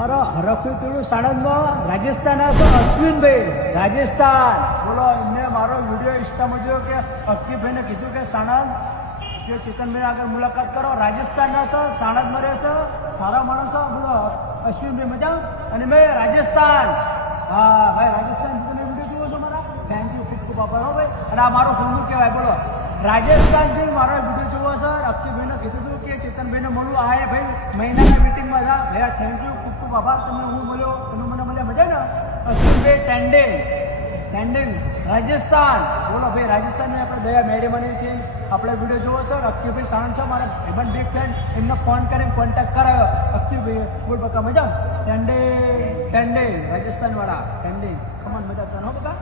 મારો હરખું પેલું સાણંદમાં રાજસ્થાન હતો અશ્વિનભાઈ રાજસ્થાન બોલો એમને મારો વિડીયો ઇન્સ્ટામાં જોયો કે અક્કીભાઈને કીધું કે સાણંદ કે ચેતનભાઈ આગળ મુલાકાત કરો રાજસ્થાનના છો સાણંદમાં રહેશો સારા માણસો બોલો અશ્વિનભાઈ મજા અને મેં રાજસ્થાન હા ભાઈ રાજસ્થાન તમે વિડીયો જોવો છો મારા થેન્ક યુ ખૂબ ખૂબ આભાર હો ભાઈ અને આ મારું ફોનનું કહેવાય બોલો રાજસ્થાનથી મારો વિડીયો જોવો સર અક્કીભાઈને કીધું હતું કે ચેતનભાઈને મળવું આ ભાઈ મહિનાના મિટિંગમાં જા ભૈયા થેન્ક યુ ખૂબ ખૂબ આભાર તમે હું મળ્યો તમે મને મળ્યા મજા ને અશ્વિનભાઈ ટેન્ડિંગ રાજસ્થાન બોલો ભાઈ રાજસ્થાનની આપણે દયા મેડમની છે આપણે વિડીયો જોવો સર અક્કીભાઈ સાણંદ છે મારા ભાઈબંધ બિગ ફ્રેન્ડ એમને ફોન કરીને કોન્ટેક્ટ કરાયો અક્કીભાઈ બોલ બકા મજા ટેન્ડિંગ રાજસ્થાનવાળા ટેન્ડિંગ કમાન મજા તને હો બકા